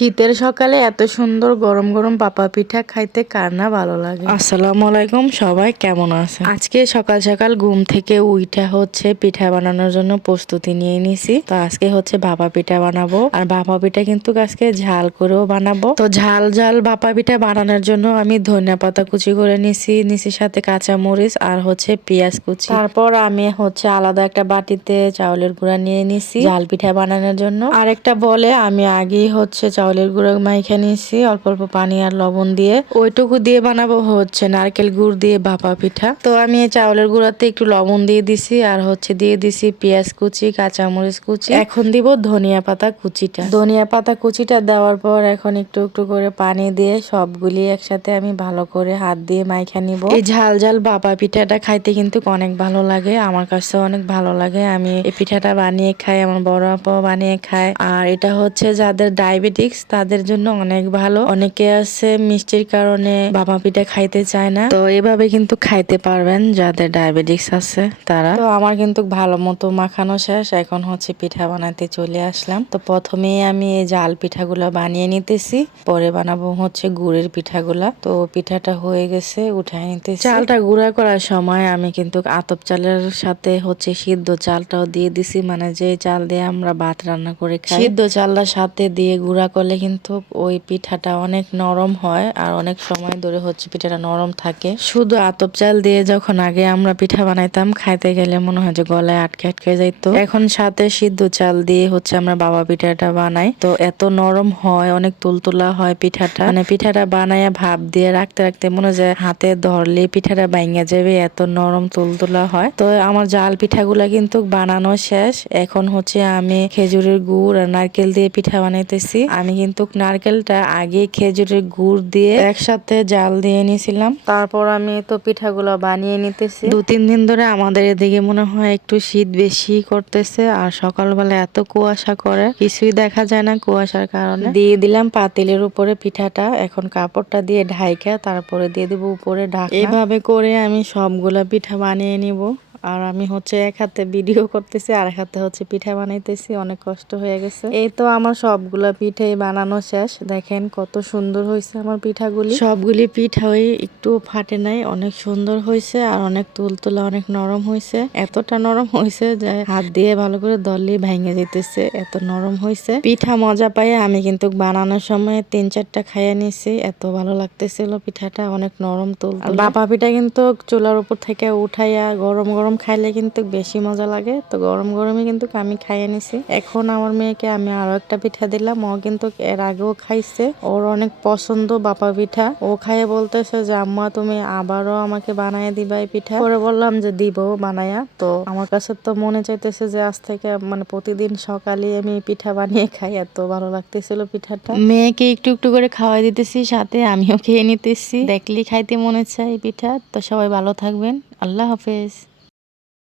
শীতের সকালে এত সুন্দর গরম গরম পাপা পিঠা খাইতে কার না ভালো লাগে। আসসালামু আলাইকুম, সবাই কেমন আছে? আজকে সকাল সকাল ঘুম থেকে উইঠা হচ্ছে পিঠা বানানোর জন্য প্রস্তুতি নিয়ে নিছি। তো আজকে হচ্ছে ভাপা পিঠা বানাবো, আর ভাপা পিঠা কিন্তু আজকে ঝাল করেও বানাবো। তো ঝাল ঝাল ভাপা পিঠা বানানোর জন্য আমি ধনিয়া পাতা কুচি করে নিছি সাথে কাঁচা মরিচ আর হচ্ছে পেঁয়াজ কুচি। তারপর আমি হচ্ছে আলাদা একটা বাটিতে চাউলের গুঁড়া নিয়ে নিছি ঝাল পিঠা বানানোর জন্য। আর একটা বলে আমি আগেই হচ্ছে চাউলের গুঁড়ো মাইখা নিয়েছি অল্প অল্প পানি আর লবণ দিয়ে, ওইটুকু দিয়ে বানাবো হচ্ছে নারকেল গুড় দিয়ে ভাপা পিঠা। তো আমি চাউলের গুঁড়াতে একটু লবণ দিয়ে দিছি আর হচ্ছে দিয়ে দিছি পেঁয়াজ কুচি, কাঁচামরিচ কুচি, এখন দিব ধনিয়া পাতা কুচিটা। ধনিয়া পাতা কুচিটা দেওয়ার পর এখন একটু একটু করে পানি দিয়ে সবগুলি একসাথে আমি ভালো করে হাত দিয়ে মাইখা নিব। এই ঝাল ঝাল ভাপা পিঠাটা খাইতে কিন্তু অনেক ভালো লাগে, আমার কাছে অনেক ভালো লাগে। আমি এই পিঠাটা বানিয়ে খাই, আমার বড় আপা বানিয়ে খায়। আর এটা হচ্ছে যাদের ডায়াবেটিক্স তাদের জন্য অনেক ভালো। অনেকে আছে মিষ্টির কারণে ভাপা পিঠা খাইতে চায় না, তো এভাবে কিন্তু খাইতে পারবেন যাদের ডায়াবেটিক্স আছে তারা। তো আমার কিন্তু ভালো মতো মাখানো শেষ, এখন হচ্ছে পিঠা বানাতে চলে আসলাম। তো প্রথমে আমি এই জাল পিঠাগুলা বানিয়ে নিতেছি, পরে বানাবো হচ্ছে গুড়ের পিঠাগুলা। তো পিঠাটা হয়ে গেছে, উঠাই নিতেছি। চালটা গুঁড়া করার সময় আমি কিন্তু আতপ চালের সাথে হচ্ছে সিদ্ধ চালটাও দিয়ে দিছি, মানে যে চাল দিয়ে আমরা ভাত রান্না করে খাই। সিদ্ধ চালটা সাথে দিয়ে গুঁড়া করলে কিন্তু ওই পিঠাটা অনেক নরম হয় আর অনেক সময় ধরে হচ্ছে পিঠাটা নরম থাকে। শুধু আতপ চাল দিয়ে যখন আগে আমরা পিঠা বানাইতাম, খাইতে গেলে মনে হয় যে গলায় আটকে আটকে যাইতো। এখন সাথে সিদ্ধ চাল দিয়ে হচ্ছে আমরা বাবা পিঠাটা বানাই, তো এত নরম হয়, অনেক তুলতুলা হয় পিঠাটা। মানে পিঠাটা বানাইয়া ভাপ দিয়ে রাখতে রাখতে মনে যায় হাতে ধরলে পিঠাটা ভাঙা যাবে, এত নরম তুলতুলা হয়। তো আমার জাল পিঠাগুলা কিন্তু বানানো শেষ। এখন হচ্ছে আমি খেজুরের গুড় আর নারকেল দিয়ে পিঠা বানাইতেছি। আমি কিন্তু নারকেলটা আগে খেজুরের গুড় দিয়ে একসাথে জাল দিয়ে নিয়েছিলাম, তারপর আমি তো পিঠাগুলো বানিয়ে নিতেছি। 2-3 দিন ধরে আমাদের এদিকে মনে হয় একটু শীত বেশি করতেছে, আর সকালবেলা এত কুয়াশা করে কিছুই দেখা যায় না কুয়াশার কারণে। দিয়ে দিলাম পাতিলের উপরে পিঠাটা, এখন কাপড়টা দিয়ে ঢাইকা তারপরে দিয়ে দিব উপরে ঢাকা। এইভাবে করে আমি সবগুলা পিঠা বানিয়ে নিব। আর আমি হচ্ছে এক হাতে ভিডিও করতেছি আর এক হাতে হচ্ছে পিঠা বানাইতেছি, অনেক কষ্ট হয়ে গেছে। এই তো আমার সবগুলা পিঠাই বানানো শেষ, দেখেন কত সুন্দর হয়েছে আমার পিঠাগুলি। সবগুলি পিঠাই একটু ফাটে নাই, অনেক সুন্দর হয়েছে আর অনেক তুলতুলা, অনেক নরম হয়েছে। এতটা নরম হয়েছে যে হাত দিয়ে ভালো করে দললে ভেঙে যেতেছে, এত নরম হয়েছে। পিঠা মজা পাই আমি কিন্তু বানানোর সময় 3-4টা খাইয়া নিছি, এত ভালো লাগতেছিল পিঠাটা, অনেক নরম তুলতুলা। ভাপা পিঠা কিন্তু চুলার উপর থেকে উঠাইয়া গরম গরম খাইলে কিন্তু বেশি মজা লাগে, তো গরম গরমই কিন্তু আমি খাইয়ে নিছি। এখন আমার মেয়েকে আমি আরো একটা পিঠা দিলাম, ও কিন্তু এর আগেও খাইছে, ওর অনেক পছন্দ ভাপা পিঠা। ও খাইয়ে বলতেছে যে আম্মা তুমি আবারও আমাকে বানায় দিবা এই পিঠা। পরে বললাম যে দিব বানায়া। তো আমার কাছে তো মনে চাইতেছে যে আজ থেকে মানে প্রতিদিন সকালে আমি পিঠা বানিয়ে খাই, এত ভালো লাগতেছিল পিঠাটা। মেয়েকে একটু একটু করে খাওয়াই দিতেছি, সাথে আমিও খেয়ে নিতেছি, দেখলি খাইতে মনে চাই পিঠা। তো সবাই ভালো থাকবেন, আল্লাহ হাফেজ।